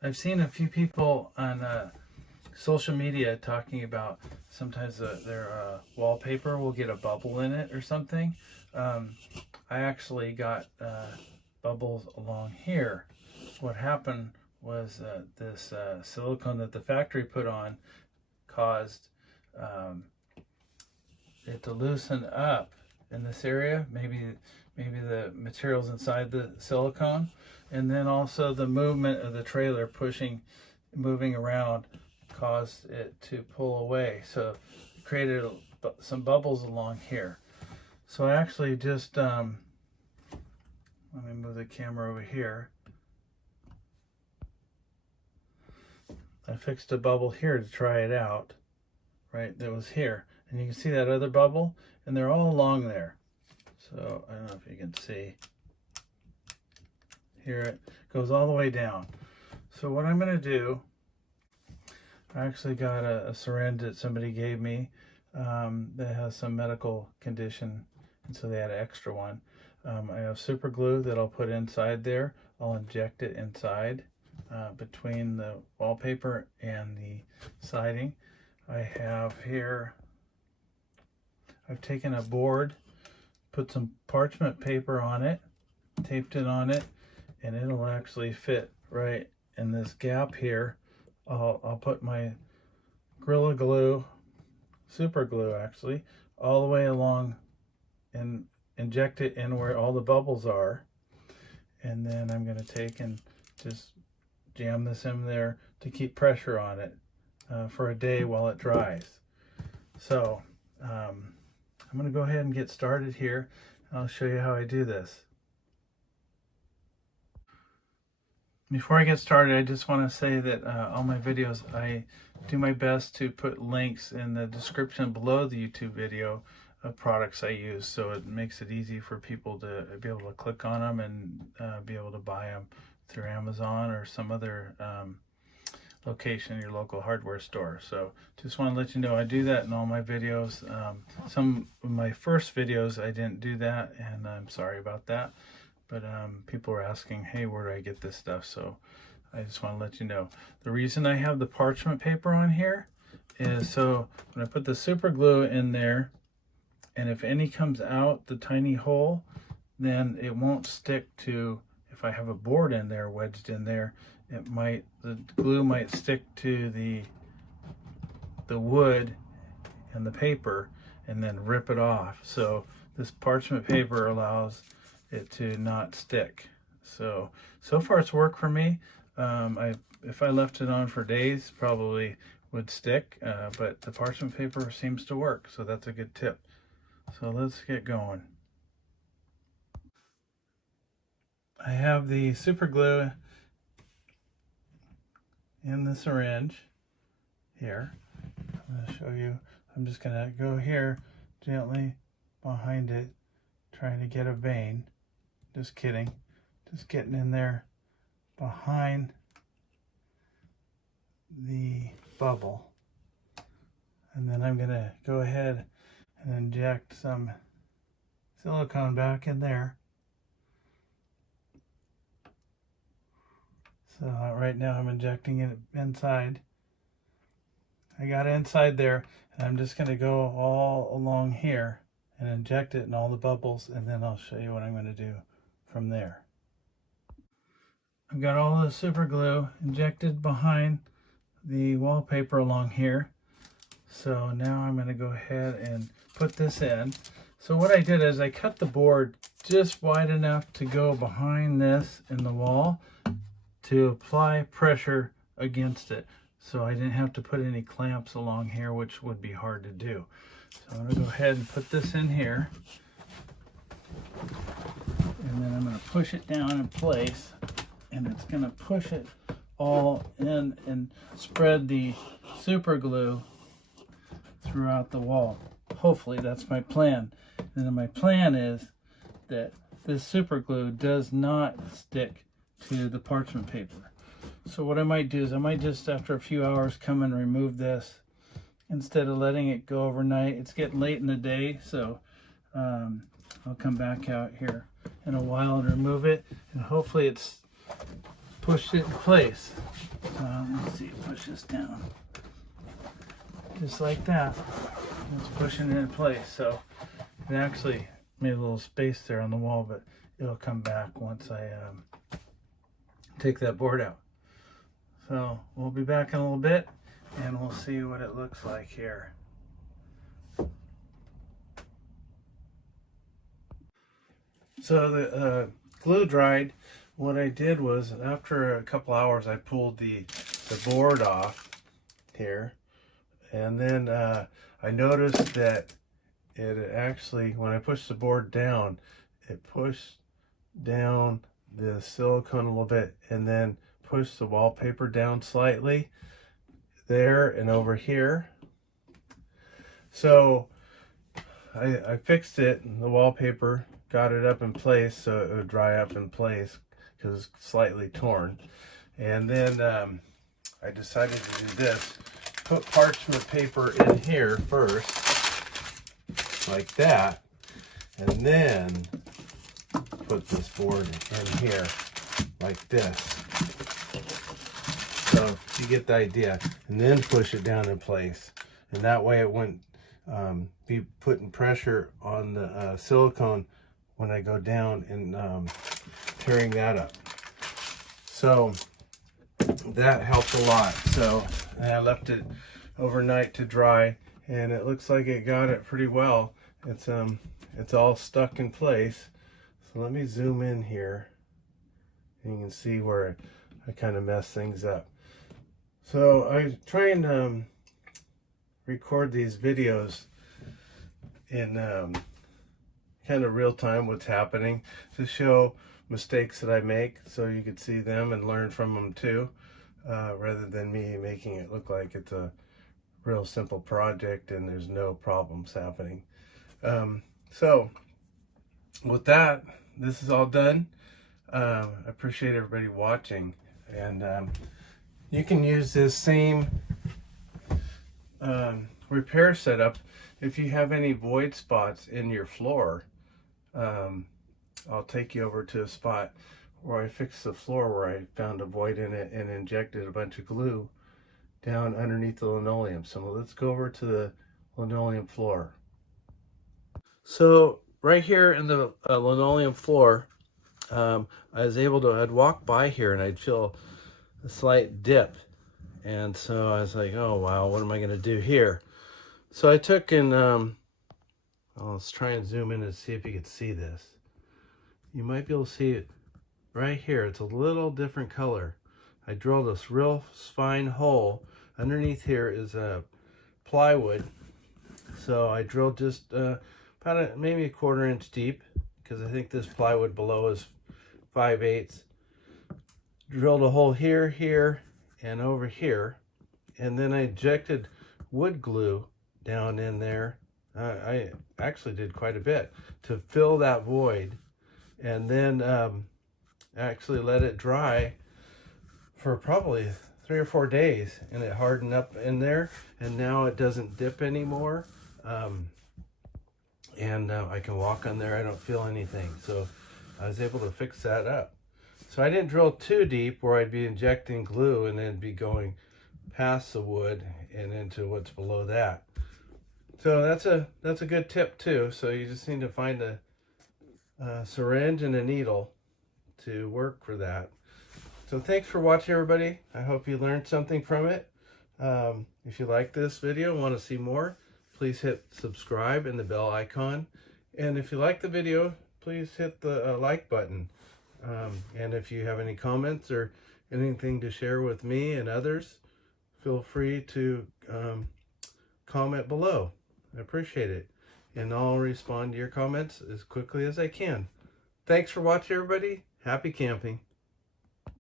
I've seen a few people on social media talking about sometimes their wallpaper will get a bubble in it or something. I actually got bubbles along here. What happened was this silicone that the factory put on caused it to loosen up in this area. Maybe the materials inside the silicone, and then also the movement of the trailer moving around caused it to pull away, so it created some bubbles along here. So I actually just let me move the camera over here. I fixed a bubble here to try it out, right? That was here, and you can see that other bubble, and they're all along there. So I don't know if you can see. Here it goes all the way down. So what I'm going to do, I actually got a syringe that somebody gave me that has some medical condition, and so they had an extra one. I have super glue that I'll put inside there. I'll inject it inside between the wallpaper and the siding. I have here, I've taken a board, put some parchment paper on it, taped it on it, and it'll actually fit right in this gap here. I'll put my Gorilla Glue, super glue actually, all the way along and inject it in where all the bubbles are. And then I'm going to take and just jam this in there to keep pressure on it for a day while it dries. So I'm going to go ahead and get started here. I'll show you how I do this. Before I get started, I just want to say that all my videos, I do my best to put links in the description below the YouTube video of products I use, so it makes it easy for people to be able to click on them and be able to buy them through Amazon or some other location in your local hardware store. So just want to let you know I do that in all my videos. Some of my first videos I didn't do that, and I'm sorry about that. But people were asking, hey, where do I get this stuff? So I just want to let you know. The reason I have the parchment paper on here is so when I put the super glue in there, and if any comes out the tiny hole, then it won't stick to, if I have a board in there, wedged in there, the glue might stick to the wood and the paper and then rip it off. So this parchment paper allows it to not stick. So far it's worked for me. If I left it on for days, probably would stick, but the parchment paper seems to work, so that's a good tip. So let's get going. I have the super glue in the syringe here. I'm going to show you. I'm just going to go here gently behind it, trying to get a vein. Just kidding. Just getting in there behind the bubble. And then I'm going to go ahead and inject some silicone back in there. So right now I'm injecting it inside. I got it inside there, and I'm just going to go all along here and inject it in all the bubbles, and then I'll show you what I'm going to do from there. I've got all the super glue injected behind the wallpaper along here. So now I'm going to go ahead and put this in. So what I did is I cut the board just wide enough to go behind this in the wall to apply pressure against it. So I didn't have to put any clamps along here, which would be hard to do. So I'm going to go ahead and put this in here. And then I'm going to push it down in place. And it's going to push it all in and spread the super glue throughout the wall. Hopefully that's my plan. And then my plan is that this super glue does not stick to the parchment paper. So what I might do is I might just after a few hours come and remove this instead of letting it go overnight. It's getting late in the day, so I'll come back out here in a while and remove it, and hopefully it's pushed it in place. Let's see, push this down. Just like that. It's pushing it in place. So it actually made a little space there on the wall, but it'll come back once I take that board out. So we'll be back in a little bit and we'll see what it looks like here. So the glue dried. What I did was, after a couple hours, I pulled the board off here, and then I noticed that it actually, when I pushed the board down, it pushed down the silicone a little bit and then pushed the wallpaper down slightly there and over here. So I fixed it, and the wallpaper, got it up in place so it would dry up in place because it's slightly torn. And then I decided to do this. Put parchment paper in here first, like that, and then put this board in here, like this. So you get the idea. And then push it down in place. And that way it wouldn't be putting pressure on the silicone when I go down and tearing that up. So that helped a lot. So I left it overnight to dry, and it looks like it got it pretty well. It's all stuck in place. So let me zoom in here, and you can see where I kind of messed things up. So I try and record these videos in kind of real time, what's happening, to show mistakes that I make so you could see them and learn from them too, rather than me making it look like it's a real simple project and there's no problems happening. So with that, this is all done. I appreciate everybody watching, and you can use this same repair setup if you have any void spots in your floor. I'll take you over to a spot where I fixed the floor where I found a void in it and injected a bunch of glue down underneath the linoleum. So let's go over to the linoleum floor. So right here in the linoleum floor, I was able to, I'd walk by here and I'd feel a slight dip. And so I was like, oh wow, what am I going to do here? So I took and, let's try and zoom in and see if you can see this. You might be able to see it right here. It's a little different color. I drilled this real fine hole. Underneath here is a plywood. So I drilled just about maybe a 1/4 inch deep, because I think this plywood below is 5/8. Drilled a hole here, here, and over here. And then I injected wood glue down in there. I actually did quite a bit to fill that void, and then actually let it dry for probably 3 or 4 days, and it hardened up in there, and now it doesn't dip anymore. And I can walk on there. I don't feel anything. So I was able to fix that up. So I didn't drill too deep where I'd be injecting glue and then be going past the wood and into what's below that. So that's a good tip too. So you just need to find a syringe and a needle to work for that. So thanks for watching, everybody. I hope you learned something from it. If you like this video and want to see more, please hit subscribe and the bell icon. And if you like the video, please hit the like button. And if you have any comments or anything to share with me and others, feel free to comment below. I appreciate it. And I'll respond to your comments as quickly as I can. Thanks for watching, everybody. Happy camping.